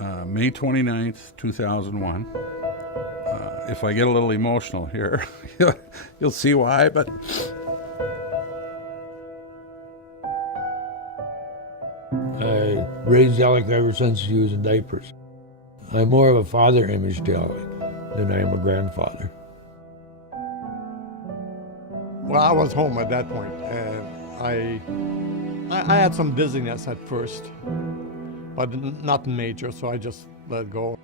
on May 29th, 2001. If I get a little emotional here, you'll see why, but I raised Alec ever since he was in diapers. I'm more of a father image to Alec than I am a grandfather. Well, I was home at that point, and I had some dizziness at first, but nothing major, so I just let it go.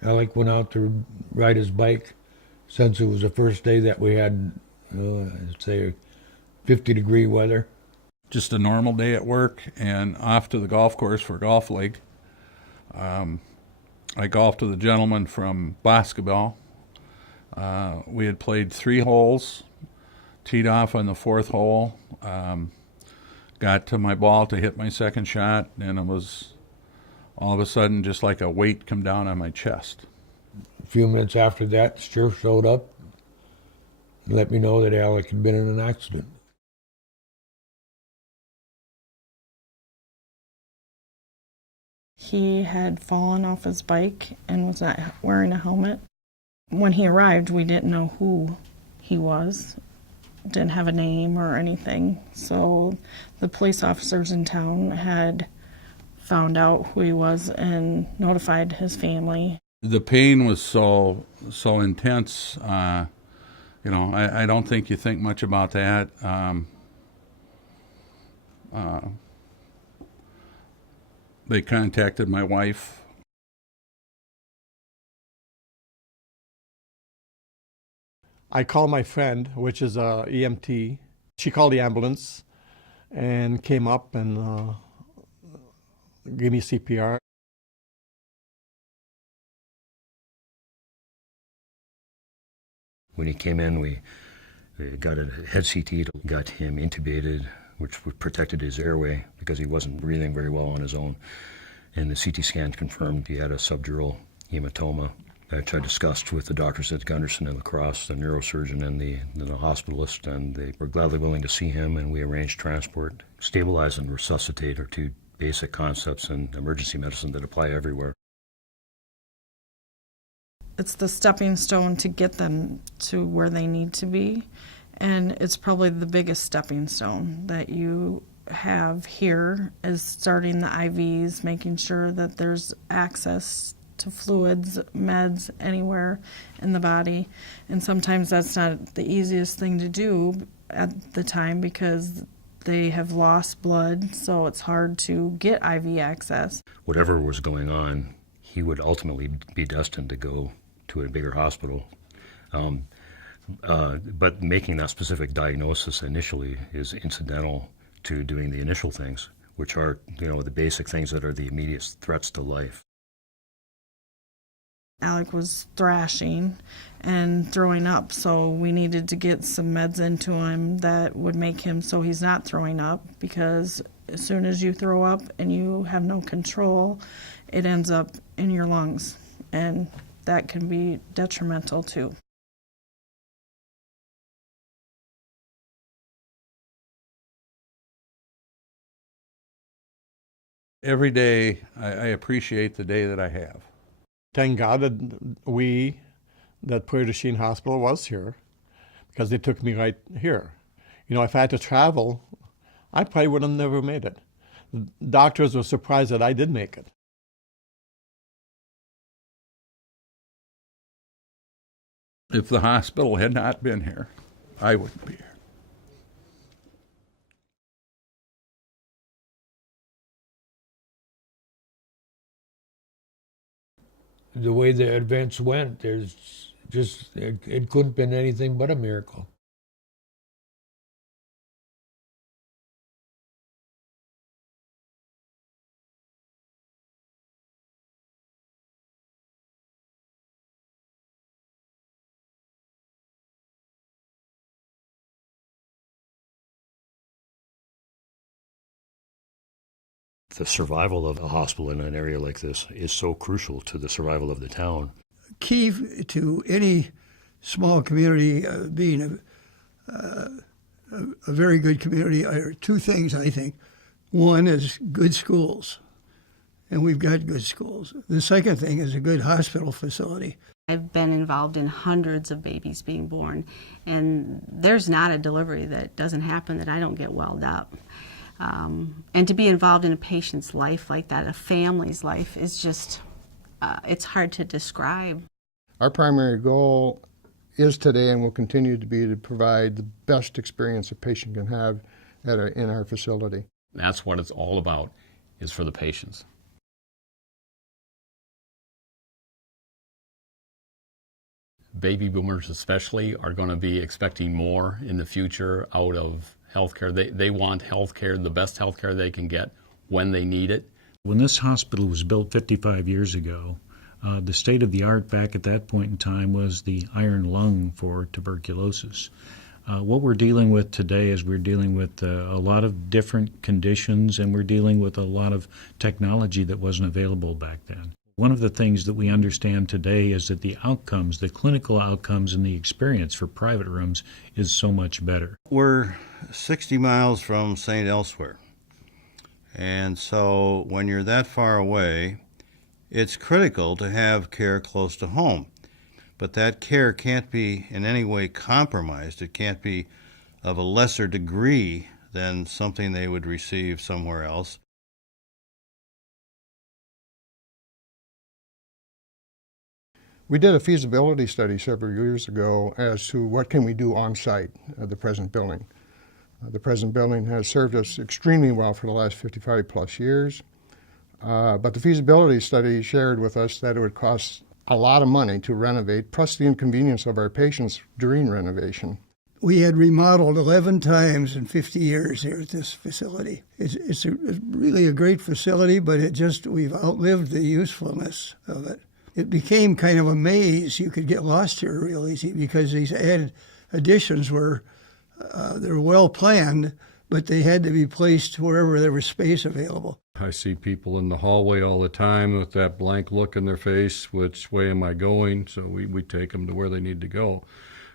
Alec went out to ride his bike since it was the first day that we had, I'd say, 50-degree weather. just a normal day at work and off to the golf course for golf league. I golfed with a gentleman from basketball. We had played 3 holes, teed off on the 4th hole, got to my ball to hit my second shot, and it was all of a sudden just like a weight come down on my chest. A few minutes after that, the sheriff showed up and let me know that Alec had been in an accident. He had fallen off his bike and was not wearing a helmet. When he arrived, we didn't know who he was, didn't have a name or anything. So the police officers in town had found out who he was and notified his family. The pain was so intense. I don't think you think much about that. They contacted my wife. I called my friend, which is a EMT. She called the ambulance and came up and gave me CPR. When he came in, we got a head CT, got him intubated, which protected his airway because he wasn't breathing very well on his own. And the CT scan confirmed he had a subdural hematoma, which I discussed with the doctors at Gunderson and La Crosse, the neurosurgeon and the hospitalist, and they were gladly willing to see him, and we arranged transport. Stabilize and resuscitate are 2 basic concepts in emergency medicine that apply everywhere. It's the stepping stone to get them to where they need to be, and it's probably the biggest stepping stone that you have here is starting the IVs, making sure that there's access to fluids, meds, anywhere in the body. And sometimes that's not the easiest thing to do at the time because they have lost blood, so it's hard to get IV access. Whatever was going on, he would ultimately be destined to go to a bigger hospital. But making that specific diagnosis initially is incidental to doing the initial things, which are, the basic things that are the immediate threats to life. Alec was thrashing and throwing up, so we needed to get some meds into him that would make him so he's not throwing up, because as soon as you throw up and you have no control, it ends up in your lungs, and that can be detrimental too. Every day, I appreciate the day that I have. Thank God that PDC Hospital was here, because they took me right here. If I had to travel, I probably would have never made it. The doctors were surprised that I did make it. If the hospital had not been here, I wouldn't be here. The way the events went, it couldn't have been anything but a miracle. The survival of a hospital in an area like this is so crucial to the survival of the town. Key to any small community being a very good community are two things, I think. One is good schools, and we've got good schools. The second thing is a good hospital facility. I've been involved in hundreds of babies being born, and there's not a delivery that doesn't happen that I don't get welled up. And to be involved in a patient's life like that, a family's life, is just, it's hard to describe. Our primary goal is today and will continue to be to provide the best experience a patient can have in our facility. That's what it's all about, is for the patients. Baby boomers especially are going to be expecting more in the future out of healthcare. They want healthcare, the best healthcare they can get when they need it. When this hospital was built 55 years ago, the state of the art back at that point in time was the iron lung for tuberculosis. What we're dealing with today is we're dealing with a lot of different conditions, and we're dealing with a lot of technology that wasn't available back then. One of the things that we understand today is that the outcomes, the clinical outcomes and the experience for private rooms is so much better. We're 60 miles from St. Elsewhere. And so when you're that far away, it's critical to have care close to home. But that care can't be in any way compromised. It can't be of a lesser degree than something they would receive somewhere else. We did a feasibility study several years ago as to what can we do on site at the present building. The present building has served us extremely well for the last 55 plus years, but the feasibility study shared with us that it would cost a lot of money to renovate, plus the inconvenience of our patients during renovation. We had remodeled 11 times in 50 years here at this facility. It's really a great facility, but we've outlived the usefulness of it. It became kind of a maze. You could get lost here real easy because these added additions were they're well planned, but they had to be placed wherever there was space available. I see people in the hallway all the time with that blank look in their face, which way am I going? So we take them to where they need to go.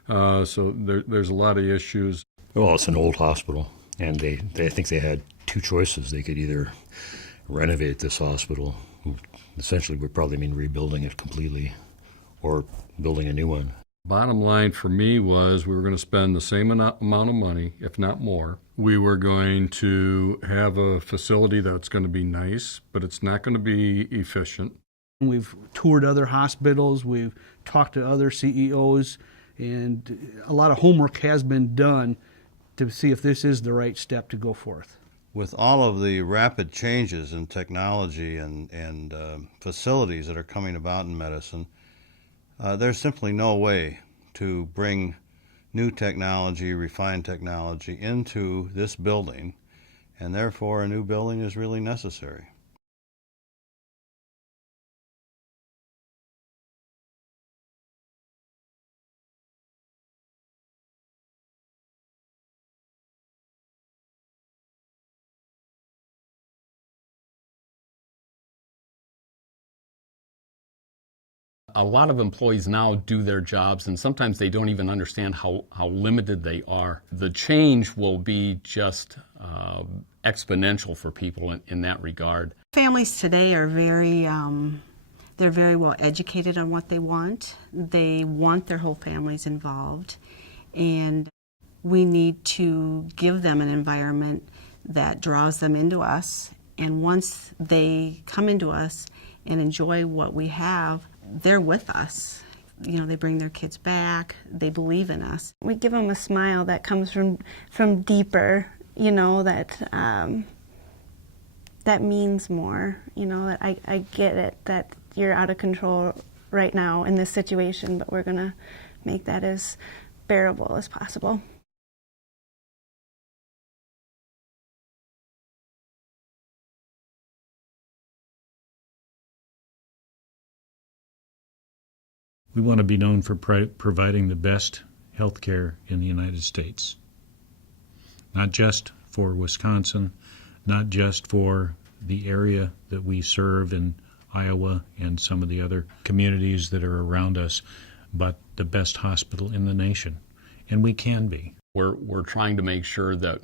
So there's a lot of issues. Well, it's an old hospital, and I think they had two choices. They could either renovate this hospital, essentially would probably mean rebuilding it completely, or building a new one. Bottom line for me was we were going to spend the same amount of money, if not more. We were going to have a facility that's going to be nice, but it's not going to be efficient. We've toured other hospitals, we've talked to other CEOs, and a lot of homework has been done to see if this is the right step to go forth. With all of the rapid changes in technology and facilities that are coming about in medicine, there's simply no way to bring new technology, refined technology into this building, and therefore a new building is really necessary. A lot of employees now do their jobs, and sometimes they don't even understand how limited they are. The change will be just exponential for people in that regard. Families today are they're very well educated on what they want. They want their whole families involved, and we need to give them an environment that draws them into us. And once they come into us and enjoy what we have, they're with us. You know, they bring their kids back. They believe in us. We give them a smile that comes from deeper, you know, that means more. You know, that I get it, that you're out of control right now in this situation, but we're going to make that as bearable as possible. We want to be known for providing the best health care in the United States. Not just for Wisconsin, not just for the area that we serve in Iowa and some of the other communities that are around us, but the best hospital in the nation. And we can be. We're trying to make sure that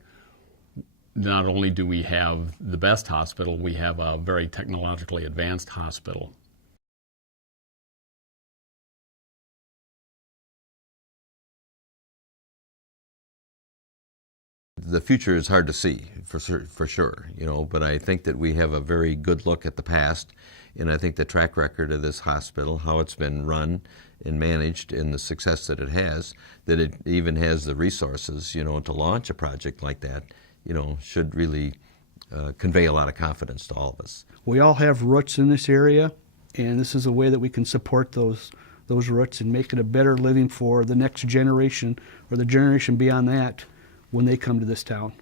not only do we have the best hospital, we have a very technologically advanced hospital. The future is hard to see for sure, but I think that we have a very good look at the past, and I think the track record of this hospital, how it's been run and managed, and the success that it has, that it even has the resources, to launch a project like that, should really convey a lot of confidence to all of us. We all have roots in this area, and this is a way that we can support those roots and make it a better living for the next generation or the generation beyond that when they come to this town.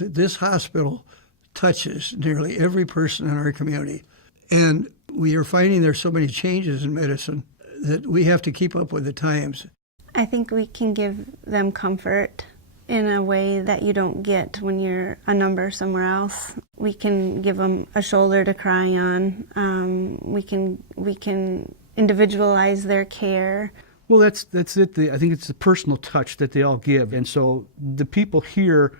This hospital touches nearly every person in our community. And we are finding there's so many changes in medicine that we have to keep up with the times. I think we can give them comfort in a way that you don't get when you're a number somewhere else. We can give them a shoulder to cry on. We can individualize their care. Well, that's it. I think it's the personal touch that they all give. And so the people here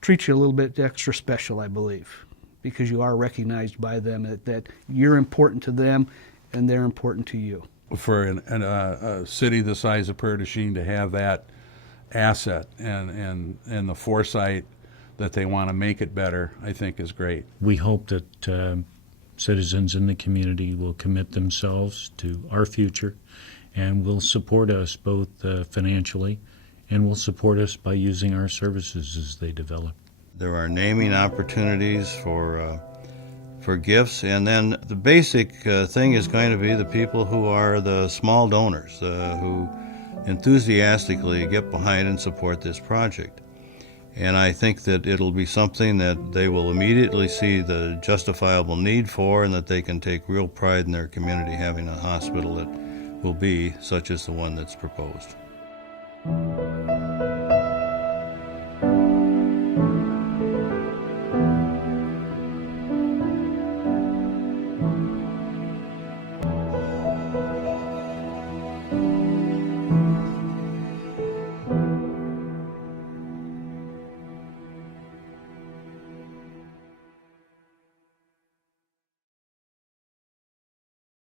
treat you a little bit extra special, I believe, because you are recognized by them, that you're important to them and they're important to you. For a city the size of Prairie du Chien to have that asset and the foresight that they want to make it better, I think is great. We hope that citizens in the community will commit themselves to our future and will support us both financially and will support us by using our services as they develop. There are naming opportunities for gifts, and then the basic thing is going to be the people who are the small donors who enthusiastically get behind and support this project. And I think that it'll be something that they will immediately see the justifiable need for, and that they can take real pride in their community having a hospital that will be such as the one that's proposed.